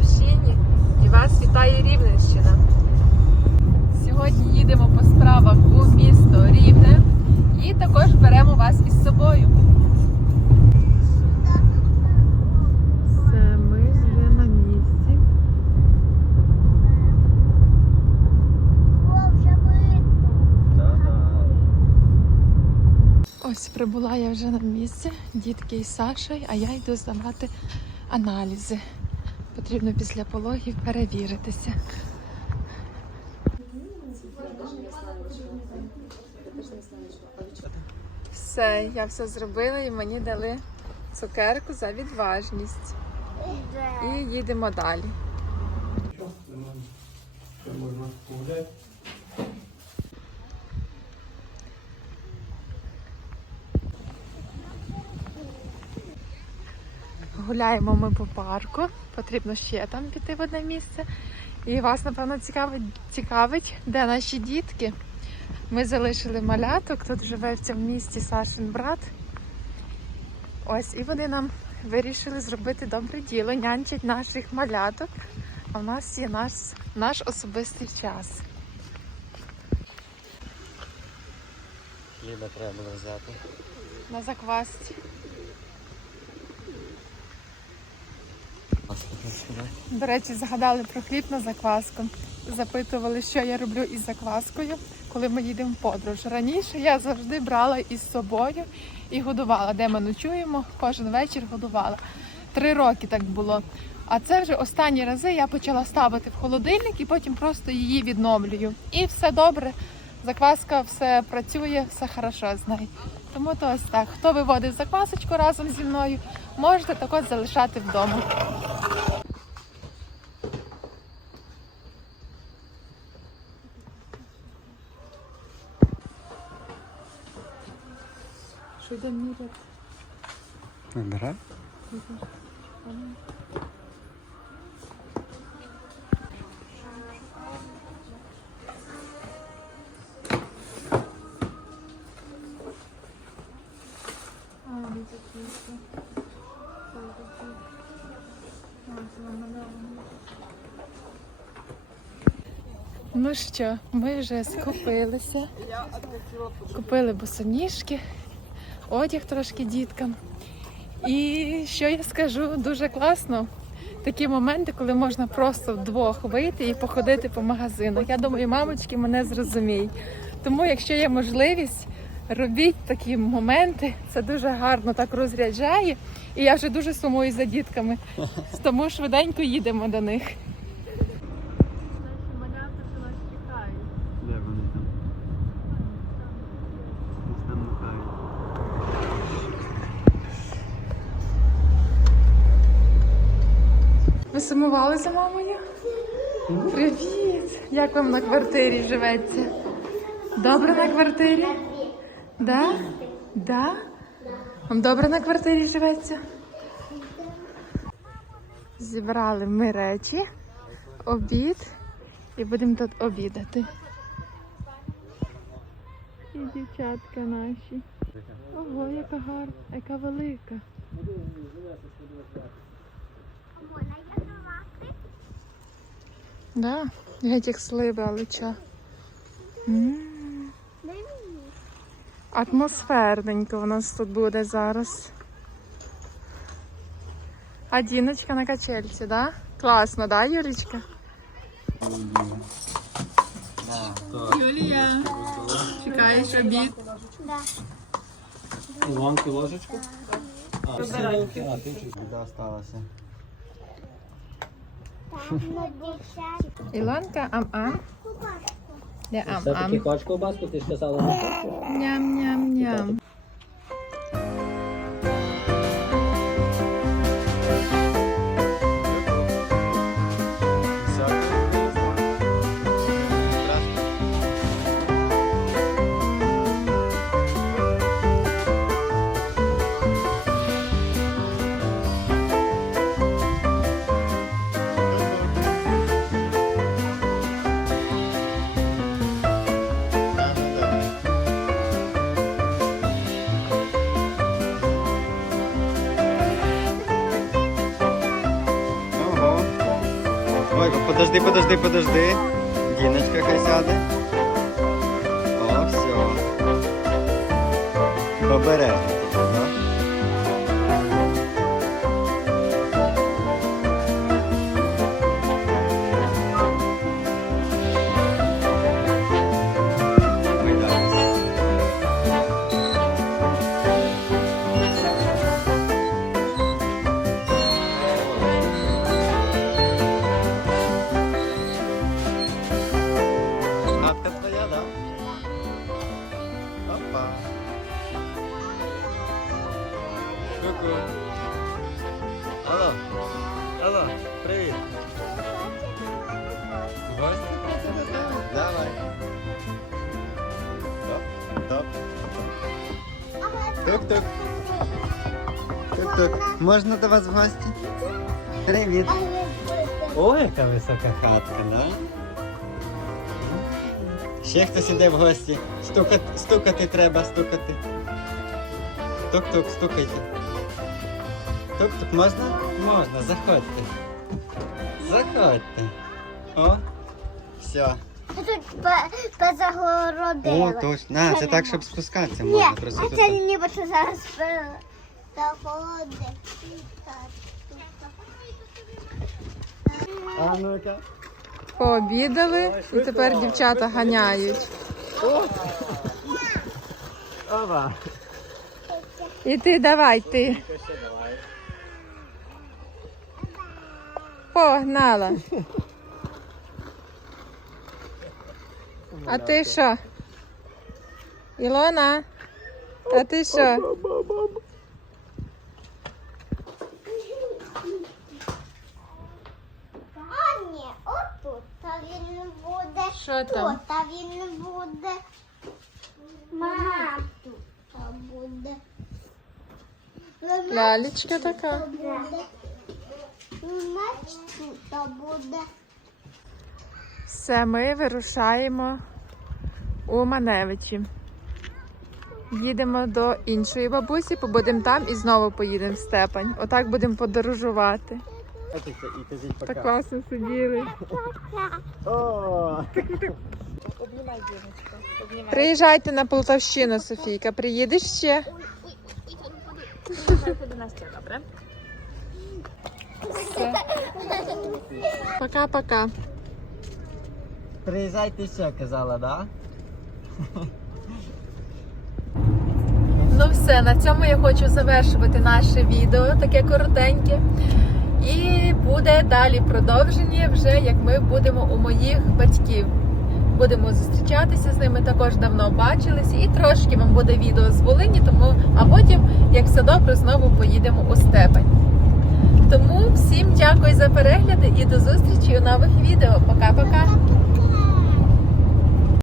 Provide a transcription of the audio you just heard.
Полтавщині і вас вітає Рівненщина. Сьогодні їдемо по справах у місто Рівне і також беремо вас із собою. Все, ми вже на місці. Ось прибула я вже на місце, дітки і Саша, а я йду здавати аналізи. Потрібно після пологів перевіритися. Все, я все зробила і мені дали цукерку за відважність. І їдемо далі. Що, можна погуляти. Гуляємо ми по парку. Потрібно ще там піти в одне місце. І вас, напевно, цікавить, цікавить, де наші дітки. Ми залишили маляток. Тут живе в цьому місті Сашин брат. Ось, і вони нам вирішили зробити добре діло, нянчать наших маляток. А в нас є наш, наш особистий час. Хліба треба було взяти. На заквасці. До речі, згадали про хліб на закваску. Запитували, що я роблю із закваскою, коли ми їдемо в подорож. Раніше я завжди брала із собою і годувала, де ми ночуємо, кожен вечір годувала. Три роки так було. А це вже останні рази я почала ставити в холодильник і потім просто її відновлюю. І все добре. Закваска все працює, все хорошо з нею. Тому то ось так. Хто виводив заквасочку разом зі мною, можете також залишати вдома. Що йде міряти? Набирай. Ну що, ми вже скупилися. Купили босоніжки, одяг трошки діткам. І що я скажу, дуже класно. Такі моменти, коли можна просто вдвох вийти і походити по магазинах. Я думаю, мамочки мене зрозуміють. Тому, якщо є можливість, робіть такі моменти. Це дуже гарно так розряджає. І я вже дуже сумую за дітками. Тому швиденько їдемо до них. Де вони там? Десь там махають. Ви сумували за мамою? Привіт! Як вам на квартирі живеться? Добре на квартирі? Да? Да? Вам добре на квартирі живеться? Зібрали ми речі, обід і будемо тут обідати. І дівчатка наші. Ого, яка гарна, яка велика. Да, геть як сливи алича. Атмосферненько у нас тут буде зараз. А Діночка на качельці, да? Класно, да, Юлічка? Юлія, чекаєш обід? Іванки ложечку? А. А, ти чуть біда сталася. Ілонка, ам-ам. Де Все-таки ам-ам? хочеш ковбаску, ти ж казала не Подожди, подожди, подожди. Діночка хай сяде. О, все. Обережно. Алло. Алло, привіт. Гості? Давай. Топ, топ. Тук-тук. Тук-тук. Можна до вас в гості? Привіт. Ой, яка висока хатка, да? Ще хтось іде в гості. Стукати, стукати треба, стукати. Тук-тук, стукайте. Тук-тук, можна? Можна, заходьте. Заходьте. О, все. Тут позагородили. О, точно. А, це так, щоб спускатися Ні, можна. Просто а тут. це ніби що зараз заходить. А ну-ка. Пообідали і тепер дівчата ганяють. Ова. І ти давай, ти. Погнала. А ти що? Ілона? А ти що? А ні, отут та він буде. Що там? Тут та він буде. Мам, тут та буде. Лялечка така. буде. Значить, тут буде. Все, ми вирушаємо у Маневичі. Їдемо до іншої бабусі, побудемо там і знову поїдемо в Степань. Отак будемо подорожувати. Так класно сиділи. О, Приїжджайте на Полтавщину, Софійка. Приїдеш ще? Все. Пока-пока. Приїжджайте ще, казала, да? Ну все, на цьому я хочу завершувати наше відео, таке коротеньке. І буде далі продовження, вже як ми будемо у моїх батьків. Будемо зустрічатися з ними, також давно бачилися. І трошки вам буде відео з Волині, тому а потім, як все добре, знову поїдемо у степень. Тому всім дякую за перегляди і до зустрічі у нових відео. Пока-пока!